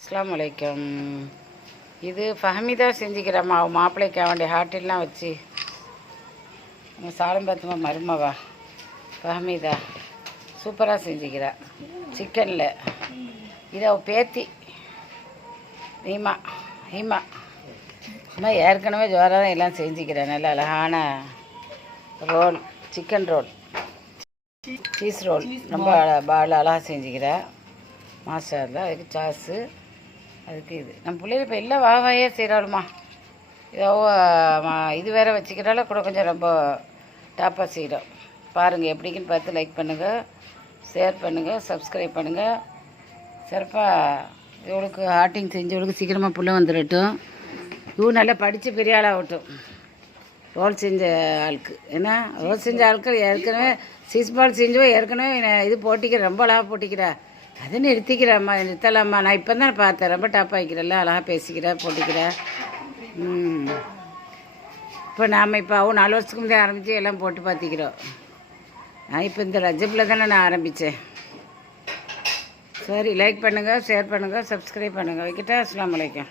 அஸ்ஸலாமு அலைக்கும். இது ஃபஹமிதா செஞ்சுக்கிறம்மா. அவன் மாப்பிள்ளைக்கு வேண்டிய ஹாட்டிலாம் வச்சு சாலம் பார்த்துமா மருமவா ஃபஹமிதா சூப்பராக செஞ்சுக்கிறா சிக்கனில். இது அவள் பேத்தி ஹீமா ஹீமா அம்மா ஏற்கனவே ஜோராக தான் எல்லாம் செஞ்சுக்கிறேன். நல்ல அழகான roll, chicken roll, cheese roll ரொம்ப அழகாக செஞ்சுக்கிறேன். மாஸ்டர் தான் அதுக்கு சாஸு, அதுக்கு இது நம்ம பிள்ளைகள் இப்போ எல்லாம் வாயே செய்கிறாளுமா. ஏதோ இது வேறு வச்சுக்கிறால கூட கொஞ்சம் ரொம்ப டாப்பாக செய்கிறோம். பாருங்கள் எப்படிக்குன்னு பார்த்து லைக் பண்ணுங்கள், ஷேர் பண்ணுங்கள், சப்ஸ்கிரைப் பண்ணுங்கள். சிறப்பாக இவளுக்கு ஆட்டிங் செஞ்சவளுக்கு சீக்கிரமாக புள்ள வந்துடட்டும். இவன் நல்லா படித்து பெரிய ஆளாகட்டும். ரோல் செஞ்ச ஆளுக்கு ஏன்னா ரோல் செஞ்ச ஆட்கள் ஏற்கனவே சீஸ் பால் செஞ்சோ ஏற்கனவே இது போட்டிக்கிறேன், ரொம்ப அழகாக போட்டிக்கிறா. அது நிறுத்திக்கிறேம்மா, நிறுத்தலாம்மா. நான் இப்போ தான் பார்த்தேன். ரொம்ப டாப்பாக வைக்கிறேன்ல, அழகாக பேசிக்கிறேன், போட்டிக்கிறேன். இப்போ நாம் இப்போ அவன் 4 வருஷத்துக்கு முன்னாடி ஆரம்பித்து எல்லாம் போட்டு பார்த்திக்கிறோம். நான் இப்போ இந்த ரஜப்பில் தானே நான் ஆரம்பித்தேன். சரி, லைக் பண்ணுங்கள், ஷேர் பண்ணுங்கள், சப்ஸ்கிரைப் பண்ணுங்கள். வைக்கிட்டா. அஸ்ஸலாமு அலைக்கும்.